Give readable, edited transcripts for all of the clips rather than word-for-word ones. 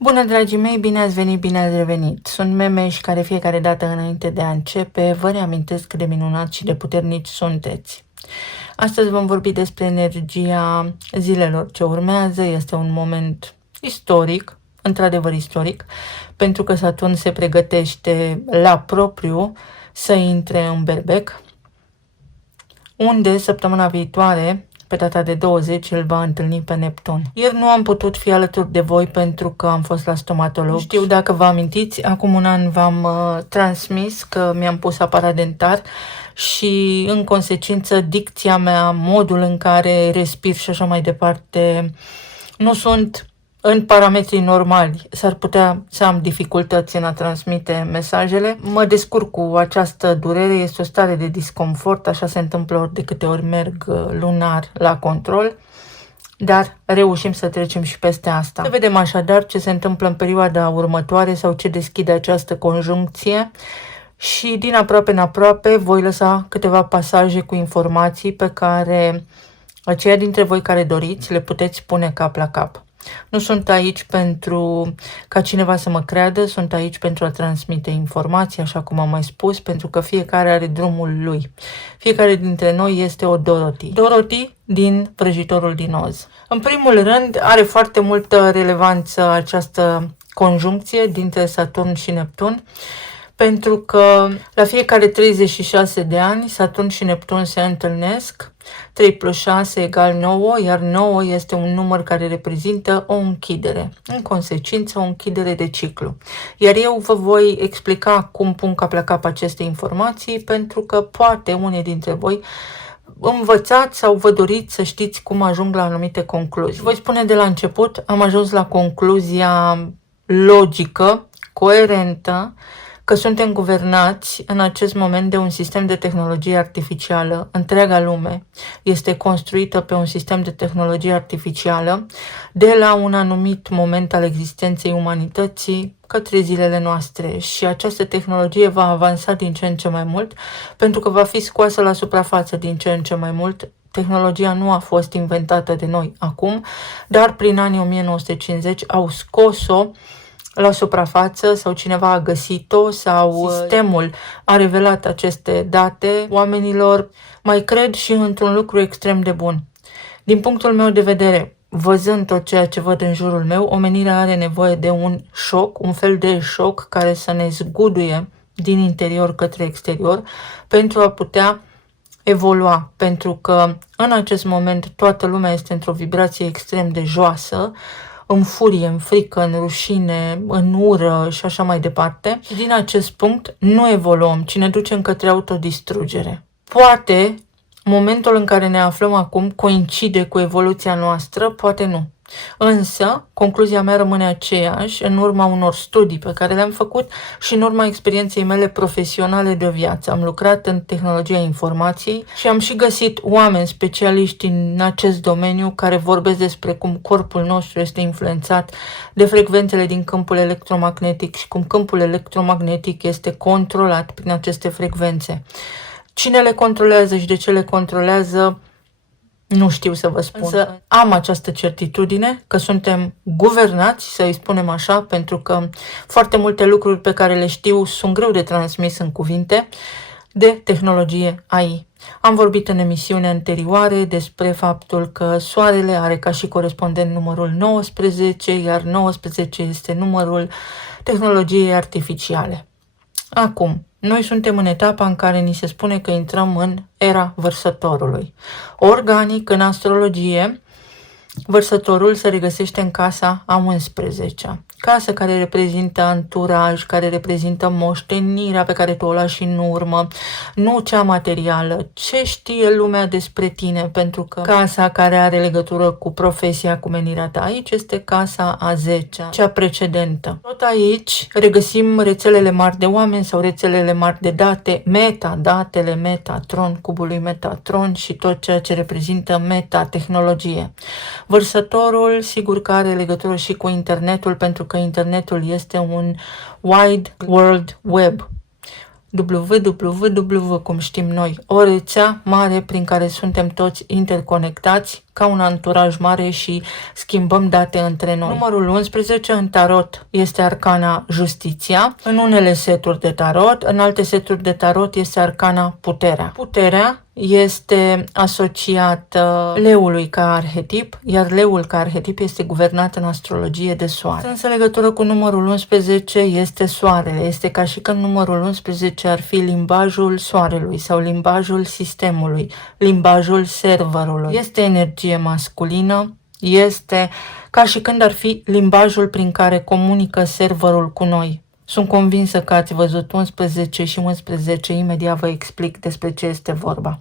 Bună, dragii mei, bine ați venit, bine ați revenit. Sunt Memeș, care fiecare dată înainte de a începe vă reamintesc cât de minunați și de puternici sunteți. Astăzi vom vorbi despre energia zilelor ce urmează. Este un moment istoric, într-adevăr istoric, pentru că Saturn se pregătește la propriu să intre în Berbec, unde săptămâna viitoare, pe data de 20, îl va întâlni pe Neptun. Ieri nu am putut fi alături de voi pentru că am fost la stomatolog. Nu știu dacă vă amintiți, acum un an v-am transmis că mi-am pus aparat dentar și în consecință dicția mea, modul în care respir și așa mai departe, nu sunt în parametrii normali. S-ar putea să am dificultăți în a transmite mesajele. Mă descurc cu această durere, este o stare de disconfort, așa se întâmplă ori de câte ori merg lunar la control, dar reușim să trecem și peste asta. Să vedem așadar ce se întâmplă în perioada următoare sau ce deschide această conjuncție. Și din aproape în aproape voi lăsa câteva pasaje cu informații pe care aceia dintre voi care doriți le puteți pune cap la cap. Nu sunt aici pentru ca cineva să mă creadă, sunt aici pentru a transmite informații, așa cum am mai spus, pentru că fiecare are drumul lui. Fiecare dintre noi este o Dorothy. Dorothy din Vrăjitorul din Oz. În primul rând, are foarte multă relevanță această conjuncție dintre Saturn și Neptun, pentru că la fiecare 36 de ani Saturn și Neptun se întâlnesc, 3 plus 6 egal 9, iar 9 este un număr care reprezintă o închidere, în consecință o închidere de ciclu. Iar eu vă voi explica cum pun cap la cap aceste informații, pentru că poate unii dintre voi învățați sau vă doriți să știți cum ajung la anumite concluzii. Voi spune de la început, am ajuns la concluzia logică, coerentă, că suntem guvernați în acest moment de un sistem de tehnologie artificială. Întreaga lume este construită pe un sistem de tehnologie artificială de la un anumit moment al existenței umanității către zilele noastre, și această tehnologie va avansa din ce în ce mai mult pentru că va fi scoasă la suprafață din ce în ce mai mult. Tehnologia nu a fost inventată de noi acum, dar prin anii 1950 au scos-o la suprafață sau cineva a găsit-o sau sistemul a revelat aceste date oamenilor. Mai cred și într-un lucru extrem de bun. Din punctul meu de vedere, văzând tot ceea ce văd în jurul meu, omenirea are nevoie de un șoc, un fel de șoc care să ne zguduie din interior către exterior pentru a putea evolua, pentru că în acest moment toată lumea este într-o vibrație extrem de joasă, în furie, în frică, în rușine, în ură și așa mai departe. Și din acest punct nu evoluăm, ci ne ducem către autodistrugere. Poate momentul în care ne aflăm acum coincide cu evoluția noastră, poate nu. Însă, concluzia mea rămâne aceeași în urma unor studii pe care le-am făcut și în urma experienței mele profesionale de viață. Am lucrat în tehnologia informației și am și găsit oameni specialiști în acest domeniu care vorbesc despre cum corpul nostru este influențat de frecvențele din câmpul electromagnetic și cum câmpul electromagnetic este controlat prin aceste frecvențe. Cine le controlează și de ce le controlează, nu știu să vă spun. Însă am această certitudine că suntem guvernați, să-i spunem așa, pentru că foarte multe lucruri pe care le știu sunt greu de transmis în cuvinte, de tehnologie AI. Am vorbit în emisiuni anterioare despre faptul că Soarele are ca și corespondent numărul 19, iar 19 este numărul tehnologiei artificiale. Acum, noi suntem în etapa în care ni se spune că intrăm în era Vărsătorului. Organic, în astrologie, Vărsătorul se regăsește în casa a 11-a. Casă care reprezintă anturaj, care reprezintă moștenirea pe care tu o lași în urmă, nu cea materială. Ce știe lumea despre tine? Pentru că casa care are legătură cu profesia, cu menirea ta, aici este casa a 10-a, cea precedentă. Tot aici regăsim rețelele mari de oameni sau rețelele mari de date, metadatele, Metatron, cubul lui Metatron și tot ceea ce reprezintă metatehnologie. Vărsătorul, sigur că are legătură și cu internetul, pentru că internetul este un wide world web. www, cum știm noi, o rețea mare prin care suntem toți interconectați ca un anturaj mare și schimbăm date între noi. Numărul 11 în tarot este arcana justiția. În unele seturi de tarot, în alte seturi de tarot este arcana puterea. Puterea este asociată leului ca arhetip, iar leul ca arhetip este guvernat în astrologie de soare. Însă legătură cu numărul 11 este soarele. Este ca și când numărul 11 ar fi limbajul soarelui sau limbajul sistemului, limbajul serverului. Este energie masculină, este ca și când ar fi limbajul prin care comunică serverul cu noi. Sunt convinsă că ați văzut 11 și 11, imediat vă explic despre ce este vorba.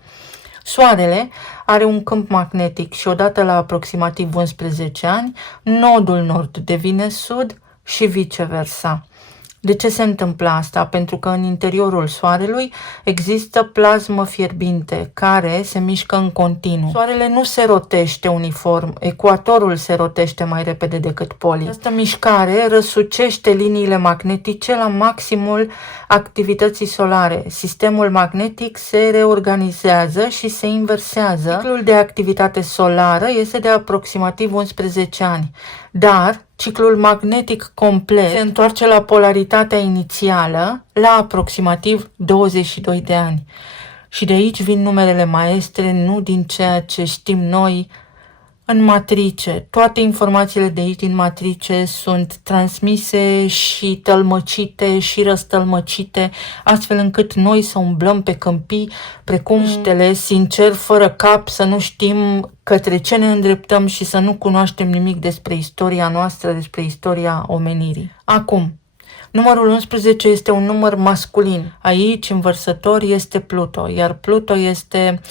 Soarele are un câmp magnetic și odată la aproximativ 11 ani, nodul nord devine sud și viceversa. De ce se întâmplă asta? Pentru că în interiorul Soarelui există plasmă fierbinte care se mișcă în continuu. Soarele nu se rotește uniform, ecuatorul se rotește mai repede decât polii. Această mișcare răsucește liniile magnetice la maximul activității solare. Sistemul magnetic se reorganizează și se inversează. Ciclul de activitate solară este de aproximativ 11 ani, dar ciclul magnetic complet se întoarce la polaritatea inițială la aproximativ 22 de ani. Și de aici vin numerele maestre, nu din ceea ce știm noi în matrice. Toate informațiile de aici din matrice sunt transmise și tălmăcite și răstălmăcite, astfel încât noi să umblăm pe câmpii precum ștele, sincer, fără cap, să nu știm către ce ne îndreptăm și să nu cunoaștem nimic despre istoria noastră, despre istoria omenirii. Acum, numărul 11 este un număr masculin. Aici, în Vărsători, este Pluto, iar Pluto este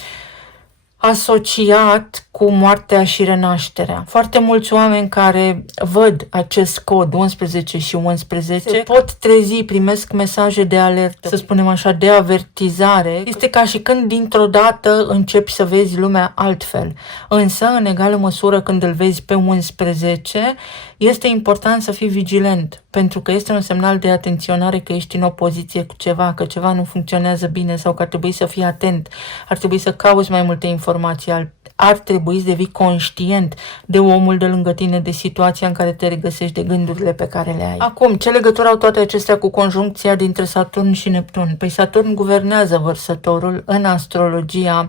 asociat cu moartea și renașterea. Foarte mulți oameni care văd acest cod 11 și 11 se pot trezi, primesc mesaje de alertă, să spunem așa, de avertizare. Este ca și când dintr-o dată începi să vezi lumea altfel. Însă, în egală măsură, când îl vezi pe 11, este important să fii vigilent, pentru că este un semnal de atenționare că ești în opoziție cu ceva, că ceva nu funcționează bine sau că ar trebui să fii atent, ar trebui să cauți mai multe informații, ar trebui să devii conștient de omul de lângă tine, de situația în care te regăsești, de gândurile pe care le ai. Acum, ce legătură au toate acestea cu conjuncția dintre Saturn și Neptun? Păi Saturn guvernează Vărsătorul în astrologia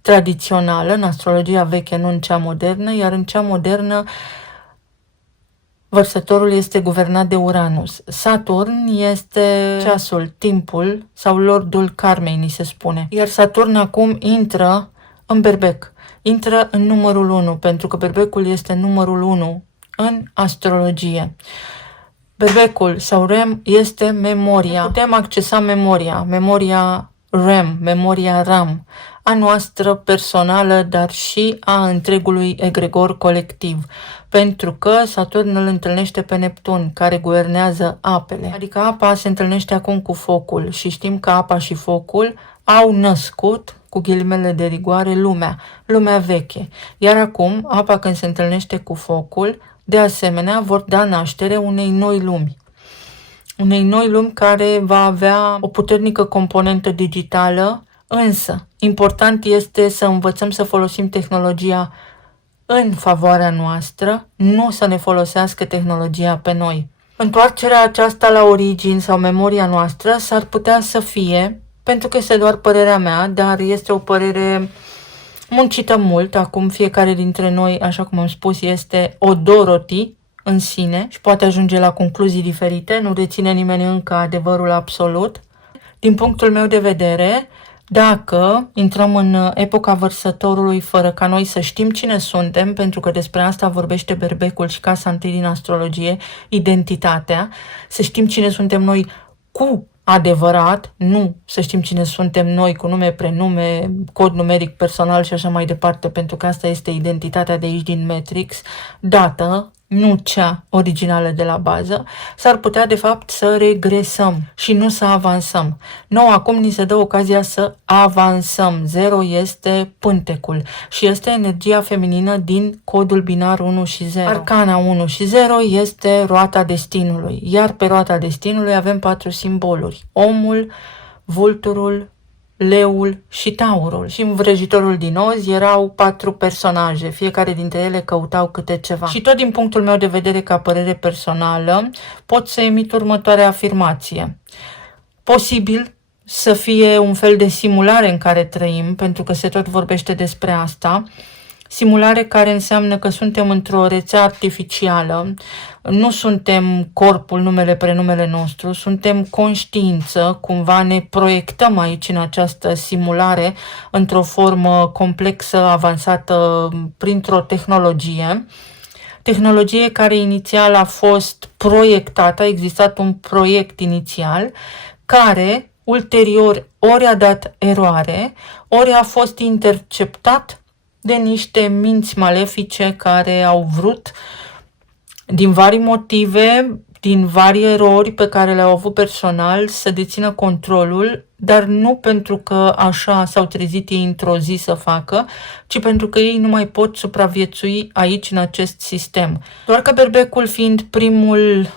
tradițională, în astrologia veche, nu în cea modernă, iar în cea modernă Vărsătorul este guvernat de Uranus. Saturn este ceasul, timpul sau lordul karmei, ni se spune. Iar Saturn acum intră în Berbec. Intră în numărul 1, pentru că Berbecul este numărul 1 în astrologie. Berbecul sau REM este memoria. Putem accesa memoria REM, memoria RAM, a noastră personală, dar și a întregului egregor colectiv. Pentru că Saturn îl întâlnește pe Neptun, care guvernează apele. Adică apa se întâlnește acum cu focul și știm că apa și focul au născut, cu ghilimele de rigoare, lumea veche. Iar acum, apa când se întâlnește cu focul, de asemenea, vor da naștere unei noi lumi. Unei noi lumi care va avea o puternică componentă digitală, însă important este să învățăm să folosim tehnologia în favoarea noastră, nu să ne folosească tehnologia pe noi. Întoarcerea aceasta la origini sau memoria noastră s-ar putea să fie, pentru că este doar părerea mea, dar este o părere muncită mult. Acum fiecare dintre noi, așa cum am spus, este o Dorothy în sine și poate ajunge la concluzii diferite, nu deține nimeni încă adevărul absolut. Din punctul meu de vedere, dacă intrăm în epoca Vărsătorului fără ca noi să știm cine suntem, pentru că despre asta vorbește Berbecul și casa întâi din astrologie, identitatea, să știm cine suntem noi cu adevărat, nu să știm cine suntem noi cu nume, prenume, cod numeric personal și așa mai departe, pentru că asta este identitatea de aici din Matrix, dată, nu cea originală de la bază, s-ar putea de fapt să regresăm și nu să avansăm. Nou, acum ni se dă ocazia să avansăm. 0 este pântecul și este energia feminină din codul binar 1 și 0. Arcana 1 și 0 este roata destinului, iar pe roata destinului avem 4 simboluri: omul, vulturul, leul și taurul. Și în vrăjitorul din Oz erau 4 personaje, fiecare dintre ele căutau câte ceva. Și tot din punctul meu de vedere ca părere personală, pot să emit următoarea afirmație. Posibil să fie un fel de simulare în care trăim, pentru că se tot vorbește despre asta, simulare care înseamnă că suntem într-o rețea artificială, nu suntem corpul, numele, prenumele nostru, suntem conștiință, cumva ne proiectăm aici în această simulare într-o formă complexă, avansată, printr-o tehnologie care inițial a fost proiectată, a existat un proiect inițial, care ulterior ori a dat eroare, ori a fost interceptat de niște minți malefice care au vrut, din vari motive, din vari erori pe care le-au avut personal, să dețină controlul, dar nu pentru că așa s-au trezit ei într-o zi să facă, ci pentru că ei nu mai pot supraviețui aici, în acest sistem. Doar că berbecul fiind primul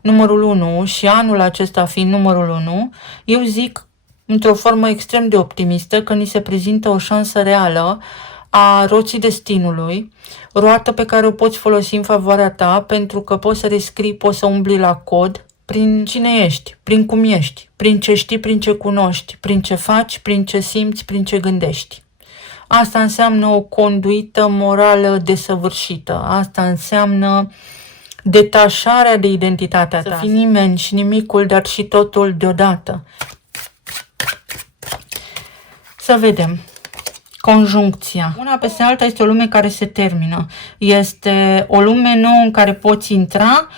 numărul 1 și anul acesta fiind numărul 1, eu zic într-o formă extrem de optimistă că ni se prezintă o șansă reală a roții destinului, roată pe care o poți folosi în favoarea ta pentru că poți să rescrii, poți să umbli la cod prin cine ești, prin cum ești, prin ce știi, prin ce cunoști, prin ce faci, prin ce simți, prin ce gândești. Asta înseamnă o conduită morală desăvârșită, asta înseamnă detașarea de identitatea ta. Să fii nimeni și nimicul, dar și totul deodată. Să vedem. Conjuncția. Una peste alta este o lume care se termină. Este o lume nouă în care poți intra,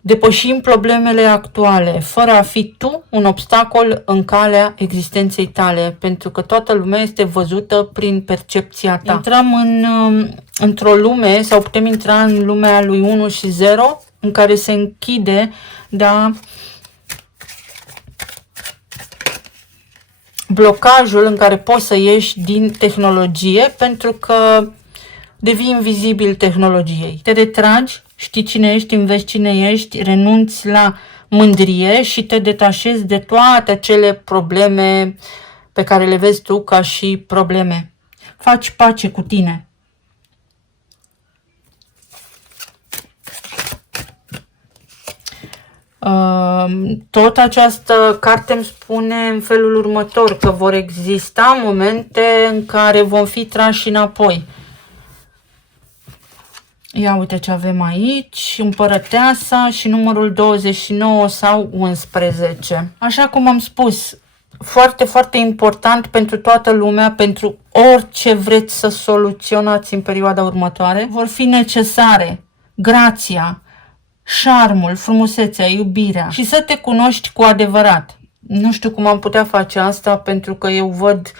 depășim problemele actuale, fără a fi tu un obstacol în calea existenței tale, pentru că toată lumea este văzută prin percepția ta. Intrăm într-o lume, sau putem intra în lumea lui 1 și 0, în care se închide, blocajul în care poți să ieși din tehnologie, pentru că devii invizibil tehnologiei. Te retragi, știi cine ești, înveți cine ești, renunți la mândrie și te detașezi de toate acele probleme pe care le vezi tu ca și probleme. Faci pace cu tine. Tot această carte îmi spune în felul următor, că vor exista momente în care vom fi trași înapoi. Ia uite ce avem aici, împărăteasa și numărul 29 sau 11. Așa cum am spus, foarte, foarte important pentru toată lumea, pentru orice vreți să soluționați în perioada următoare, vor fi necesare grația, șarmul, frumusețea, iubirea și să te cunoști cu adevărat. Nu știu cum am putea face asta, pentru că eu văd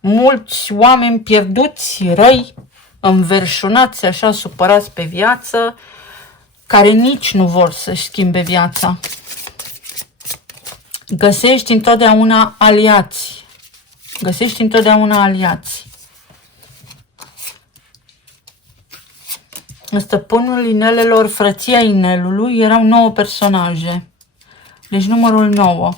mulți oameni pierduți, răi, înverșunați, așa, supărați pe viață, care nici nu vor să-și schimbe viața. Găsești întotdeauna aliați. Găsești întotdeauna aliați. În stăpânul inelelor, frăția inelului, erau 9 personaje. Deci numărul 9.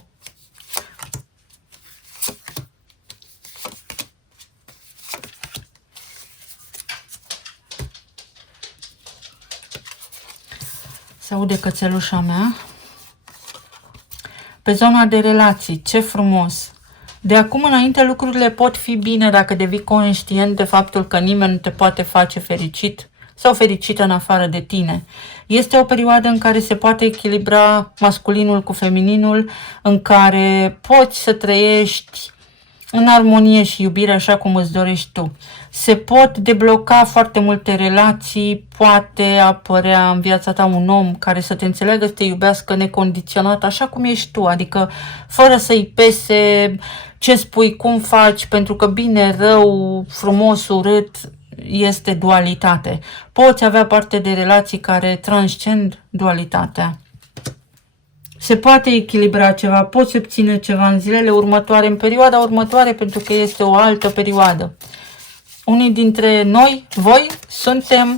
Se aude cățelușa mea. Pe zona de relații, ce frumos! De acum înainte lucrurile pot fi bine dacă devii conștient de faptul că nimeni nu te poate face fericit sau fericită în afară de tine. Este o perioadă în care se poate echilibra masculinul cu femininul, în care poți să trăiești în armonie și iubire așa cum îți dorești tu. Se pot debloca foarte multe relații, poate apărea în viața ta un om care să te înțeleagă, să te iubească necondiționat așa cum ești tu, adică fără să-i pese ce spui, cum faci, pentru că bine, rău, frumos, urât este dualitate. Poți avea parte de relații care transcend dualitatea. Se poate echilibra ceva, poți obține ceva în zilele următoare, în perioada următoare, pentru că este o altă perioadă. Unii dintre noi, voi,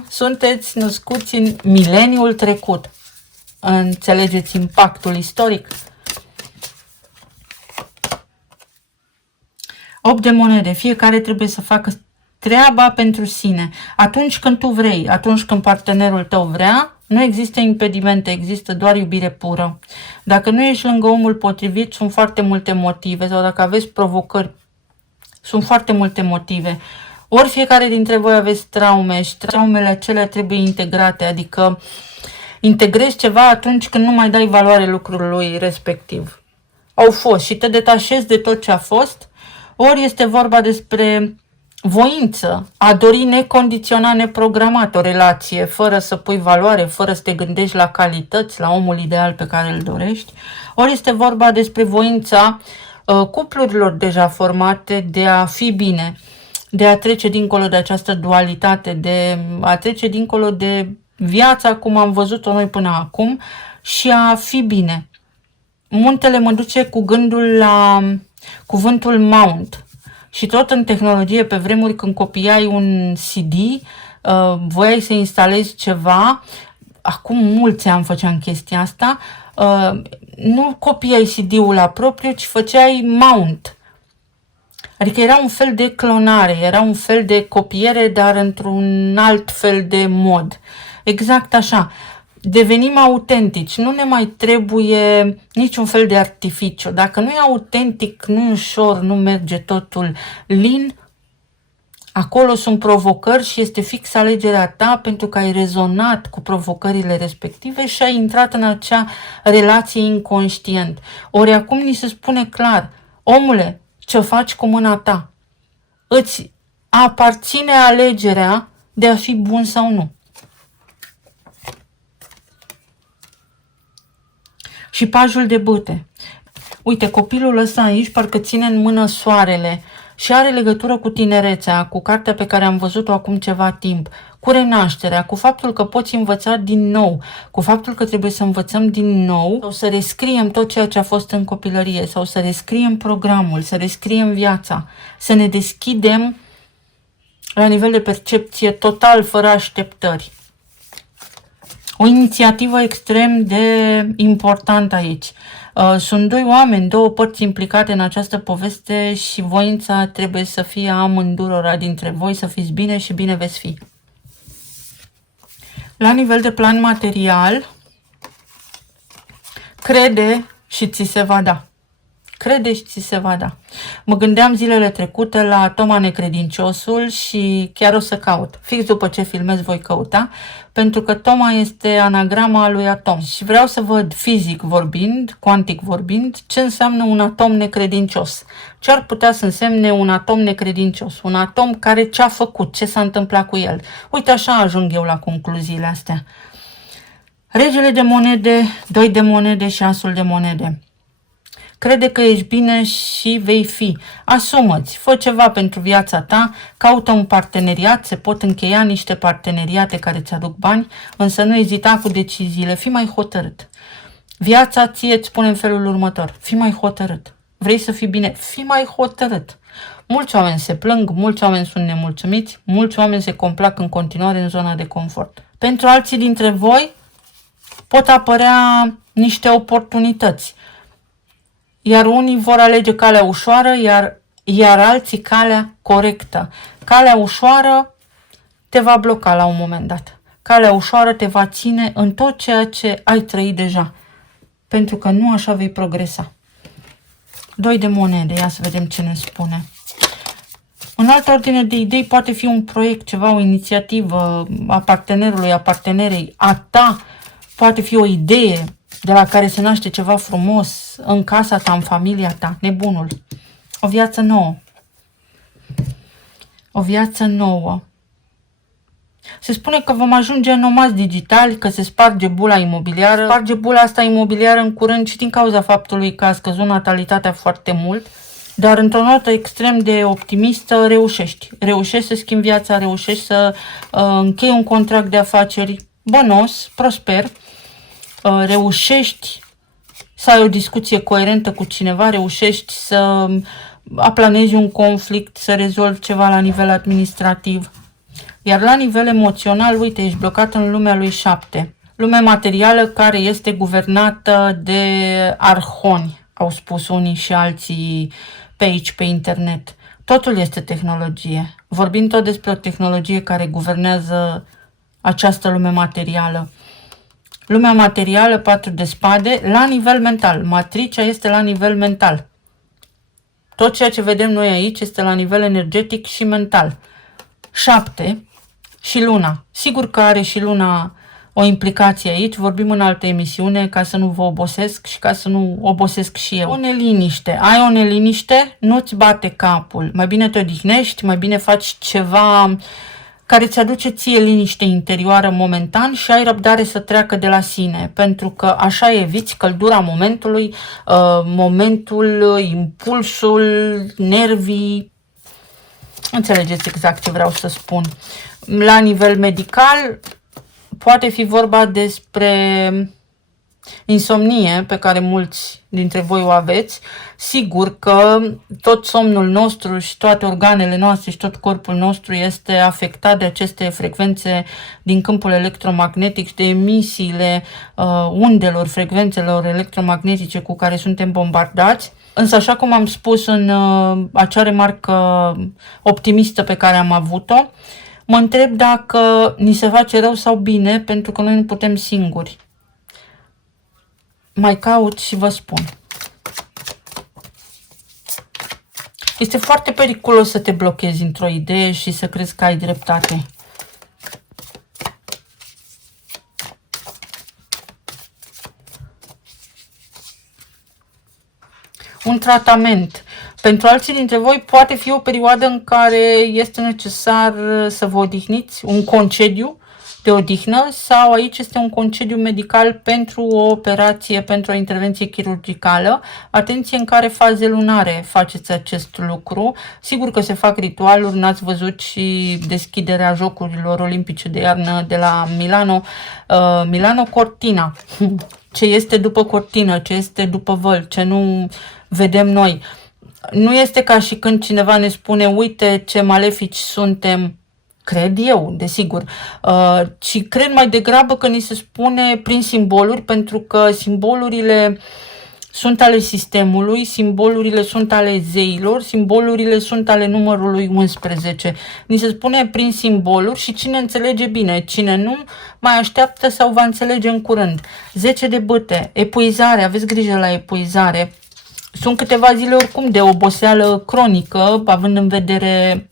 sunteți născuți în mileniul trecut. Înțelegeți impactul istoric? 8 de monede. Fiecare trebuie să facă treaba pentru sine. Atunci când tu vrei, atunci când partenerul tău vrea, nu există impedimente, există doar iubire pură. Dacă nu ești lângă omul potrivit, sunt foarte multe motive, sau dacă aveți provocări, sunt foarte multe motive. Ori fiecare dintre voi aveți traume și traumele acelea trebuie integrate, adică integrezi ceva atunci când nu mai dai valoare lucrului respectiv. Au fost și te detașezi de tot ce a fost, ori este vorba despre voință, a dori necondiționat, neprogramat o relație, fără să pui valoare, fără să te gândești la calități, la omul ideal pe care îl dorești, ori este vorba despre voința cuplurilor deja formate de a fi bine, de a trece dincolo de această dualitate, de a trece dincolo de viața cum am văzut-o noi până acum și a fi bine. Muntele mă duce cu gândul la cuvântul mount. Și tot în tehnologie, pe vremuri când copiai un CD, voiai să instalezi ceva, acum mulți ani făceam chestia asta, nu copiai CD-ul la propriu, ci făceai mount. Adică era un fel de clonare, era un fel de copiere, dar într-un alt fel de mod. Exact așa. Devenim autentici, nu ne mai trebuie niciun fel de artificiu. Dacă nu e autentic, nu e ușor, nu merge totul lin, acolo sunt provocări și este fix alegerea ta pentru că ai rezonat cu provocările respective și ai intrat în acea relație inconștient. Ori acum ni se spune clar, omule, ce faci cu mâna ta? Îți aparține alegerea de a fi bun sau nu. Și pajul de bâte. Uite, copilul ăsta aici parcă ține în mână soarele și are legătură cu tinerețea, cu cartea pe care am văzut-o acum ceva timp, cu renașterea, cu faptul că poți învăța din nou, cu faptul că trebuie să învățăm din nou sau să rescriem tot ceea ce a fost în copilărie sau să rescriem programul, să rescriem viața, să ne deschidem la nivel de percepție total, fără așteptări. O inițiativă extrem de importantă aici. Sunt doi oameni, două părți implicate în această poveste și voința trebuie să fie amândurora dintre voi, să fiți bine și bine veți fi. La nivel de plan material, crede și ți se va da. Crede și ți se va da. Mă gândeam zilele trecute la Toma Necredinciosul și chiar o să caut. Fix după ce filmez voi căuta, pentru că Toma este anagrama lui atom. Și vreau să văd fizic vorbind, cuantic vorbind, ce înseamnă un atom necredincios. Ce ar putea să însemne un atom necredincios? Un atom care ce-a făcut, ce s-a întâmplat cu el. Uite, așa ajung eu la concluziile astea. Regele de monede, 2 de monede și asul de monede. Crede că ești bine și vei fi. Asumă-ți, fă ceva pentru viața ta, caută un parteneriat, se pot încheia niște parteneriate care îți aduc bani, însă nu ezita cu deciziile, fii mai hotărât. Viața ție îți spune în felul următor, fii mai hotărât. Vrei să fii bine, fii mai hotărât. Mulți oameni se plâng, mulți oameni sunt nemulțumiți, mulți oameni se complac în continuare în zona de confort. Pentru alții dintre voi pot apărea niște oportunități. Iar unii vor alege calea ușoară, iar alții calea corectă. Calea ușoară te va bloca la un moment dat. Calea ușoară te va ține în tot ceea ce ai trăit deja. Pentru că nu așa vei progresa. 2 de monede, ia să vedem ce ne spune. În altă ordine de idei poate fi un proiect, ceva, o inițiativă a partenerului, a partenerei, a ta. Poate fi o idee de la care se naște ceva frumos în casa ta, în familia ta, nebunul. O viață nouă. O viață nouă. Se spune că vom ajunge nomazi digitali, că se sparge bula imobiliară. Sparge bula asta imobiliară în curând și din cauza faptului că a scăzut natalitatea foarte mult, dar într-o notă extrem de optimistă reușești. Reușești să schimbi viața, reușești să închei un contract de afaceri bănos, prosper, reușești să ai o discuție coerentă cu cineva, reușești să aplanezi un conflict, să rezolvi ceva la nivel administrativ. Iar la nivel emoțional, uite, ești blocat în lumea lui 7. Lumea materială care este guvernată de arhoni, au spus unii și alții pe aici, pe internet. Totul este tehnologie. Vorbim tot despre o tehnologie care guvernează această lume materială. Lumea materială, 4 de spade, la nivel mental. Matricea este la nivel mental. Tot ceea ce vedem noi aici este la nivel energetic și mental. 7 și luna. Sigur că are și luna o implicație aici, vorbim în altă emisiune ca să nu vă obosesc și ca să nu obosesc și eu. O neliniște. Ai o neliniște, nu-ți bate capul. Mai bine te odihnești, mai bine faci ceva care îți aduce ție liniște interioară momentan și ai răbdare să treacă de la sine, pentru că așa eviți căldura momentului, momentul, impulsul, nervii. Înțelegeți exact ce vreau să spun. La nivel medical, poate fi vorba despre insomnie, pe care mulți dintre voi o aveți. Sigur că tot somnul nostru și toate organele noastre și tot corpul nostru este afectat de aceste frecvențe din câmpul electromagnetic și de emisiile undelor, frecvențelor electromagnetice cu care suntem bombardați. Însă, așa cum am spus în acea remarcă optimistă pe care am avut-o, mă întreb dacă ni se face rău sau bine, pentru că noi nu putem singuri. Mai caut și vă spun. Este foarte periculos să te blochezi într-o idee și să crezi că ai dreptate. Un tratament. Pentru alții dintre voi poate fi o perioadă în care este necesar să vă odihniți, un concediu de odihnă, sau aici este un concediu medical pentru o operație, pentru o intervenție chirurgicală. Atenție în care faze lunare faceți acest lucru. Sigur că se fac ritualuri, n-ați văzut și deschiderea Jocurilor Olimpice de iarnă de la Milano, Milano Cortina. Ce este după cortină, ce este după văl, ce nu vedem noi. Nu este ca și când cineva ne spune, uite ce malefici suntem, cred eu, desigur, ci cred mai degrabă că ni se spune prin simboluri, pentru că simbolurile sunt ale sistemului, simbolurile sunt ale zeilor, simbolurile sunt ale numărului 11. Ni se spune prin simboluri și cine înțelege bine, cine nu, mai așteaptă sau va înțelege în curând. 10 de bâte, epuizare, aveți grijă la epuizare. Sunt câteva zile oricum de oboseală cronică, având în vedere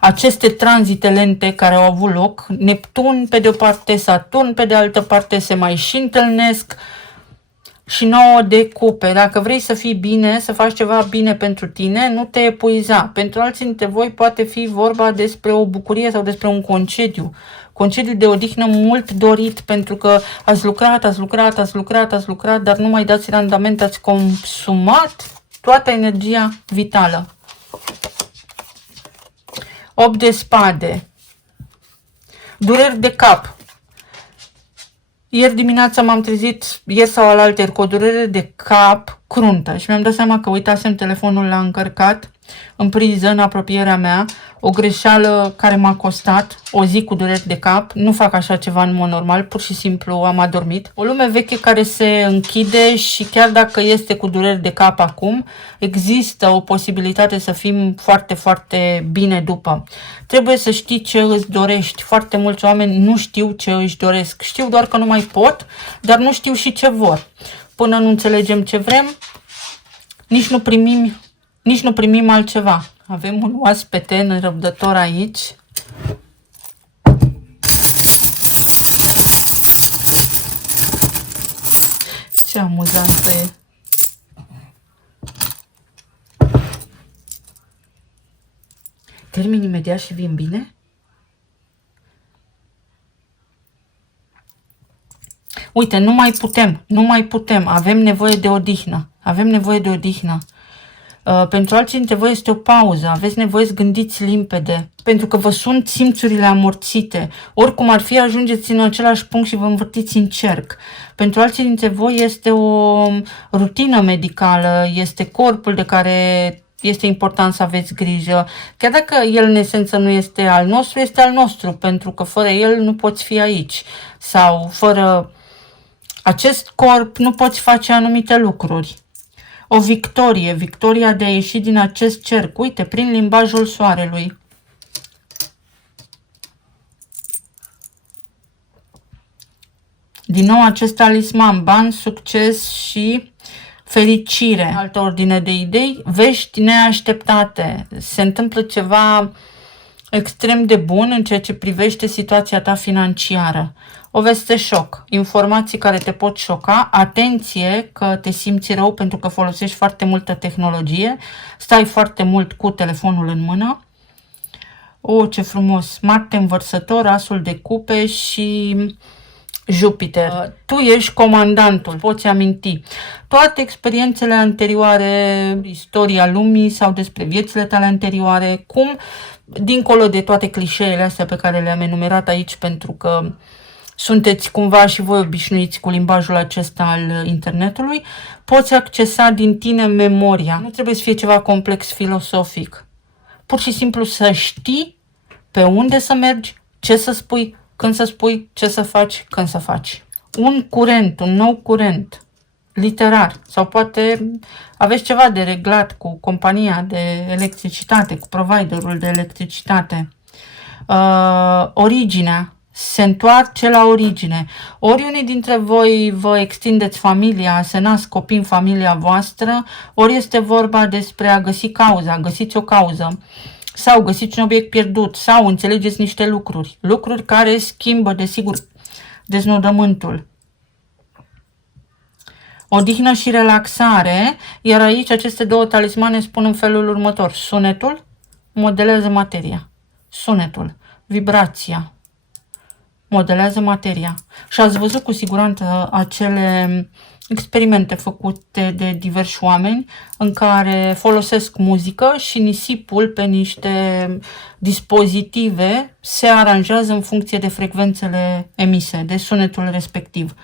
aceste tranzite lente care au avut loc. Neptun pe de o parte, Saturn pe de altă parte se mai și întâlnesc. Și 9 de cupe. Dacă vrei să fii bine, să faci ceva bine pentru tine, nu te epuiza. Pentru alții dintre voi poate fi vorba despre o bucurie sau despre un concediu. Concediu de odihnă mult dorit, pentru că ați lucrat, dar nu mai dați randament, ați consumat toată energia vitală. 8 de spade. Dureri de cap. Ieri dimineața m-am trezit, ieri sau alaltăieri, cu o durere de cap cruntă și mi-am dat seama că uitasem telefonul la încărcat în priză, în apropierea mea, o greșeală care m-a costat o zi cu dureri de cap. Nu fac așa ceva în mod normal, pur și simplu am adormit. O lume veche care se închide și chiar dacă este cu dureri de cap acum, există o posibilitate să fim foarte, foarte bine după. Trebuie să știi ce îți dorești. Foarte mulți oameni nu știu ce își doresc. Știu doar că nu mai pot, dar nu știu și ce vor. Până nu înțelegem ce vrem, nici nu primim altceva. Avem un oaspete nerăbdător aici. Ce amuzantă e. Termin imediat și vin bine? Uite, nu mai putem. Avem nevoie de odihnă. Pentru alții dintre voi este o pauză, aveți nevoie să gândiți limpede, pentru că vă sunt simțurile amorțite. Oricum ar fi, ajungeți în același punct și vă învârtiți în cerc. Pentru alții dintre voi este o rutină medicală, este corpul de care este important să aveți grijă. Chiar dacă el în esență nu este al nostru, este al nostru, pentru că fără el nu poți fi aici. Sau fără acest corp nu poți face anumite lucruri. o victorie, victoria de a ieși din acest cerc, uite, prin limbajul soarelui. Din nou acest talisman, bani, succes și fericire. Altă ordine de idei, vești neașteptate. Se întâmplă ceva extrem de bun în ceea ce privește situația ta financiară. O veste șoc, informații care te pot șoca, atenție că te simți rău pentru că folosești foarte multă tehnologie, stai foarte mult cu telefonul în mână. Ce frumos! Marte învărsător, asul de cupe și Jupiter. Tu ești comandantul, poți aminti toate experiențele anterioare, istoria lumii sau despre viețile tale anterioare, cum, dincolo de toate clișeele astea pe care le-am enumerat aici, pentru că sunteți cumva și voi obișnuiți cu limbajul acesta al internetului, poți accesa din tine memoria. Nu trebuie să fie ceva complex filosofic. Pur și simplu să știi pe unde să mergi, ce să spui, când să spui, ce să faci, când să faci. Un curent, un nou curent literar sau poate aveți ceva de reglat cu compania de electricitate, cu providerul de electricitate. Originea se întoarce la origine. Ori unii dintre voi vă extindeți familia, se nasc copii în familia voastră, ori este vorba despre a găsi cauza, găsiți o cauză. Sau găsiți un obiect pierdut, sau înțelegeți niște lucruri. Lucruri care schimbă, desigur, deznodământul. Odihnă și relaxare, iar aici aceste două talismane spun în felul următor. Sunetul modelează materia. Sunetul, vibrația, modelează materia. Și ați văzut cu siguranță acele experimente făcute de diversi oameni în care folosesc muzică și nisipul pe niște dispozitive se aranjează în funcție de frecvențele emise, de sunetul respectiv.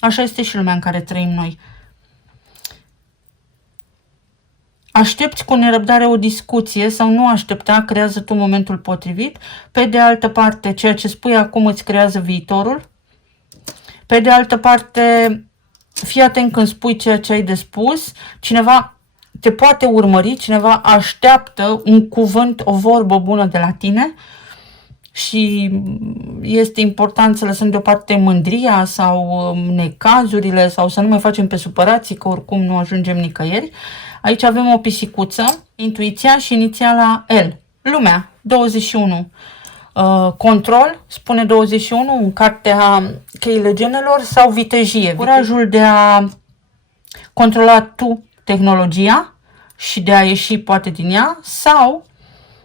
Așa este și lumea în care trăim noi. Aștepți cu nerăbdare o discuție sau nu aștepta, creează tu momentul potrivit. Pe de altă parte, ceea ce spui acum îți creează viitorul. Pe de altă parte, fii atent când spui ceea ce ai de spus, cineva te poate urmări, cineva așteaptă un cuvânt, o vorbă bună de la tine și este important să lăsăm deoparte mândria sau necazurile sau să nu mai facem pe supărații, că oricum nu ajungem nicăieri. Aici avem o pisicuță, intuiția și inițiala L. Lumea, 21. Control, spune 21 în cartea Cheile Genelor, sau vitejie. Curajul de a controla tu tehnologia și de a ieși poate din ea, sau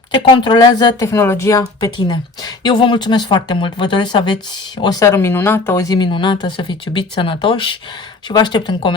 te controlează tehnologia pe tine. Eu vă mulțumesc foarte mult. Vă doresc să aveți o seară minunată, o zi minunată, să fiți iubiți, sănătoși și vă aștept în comentarii.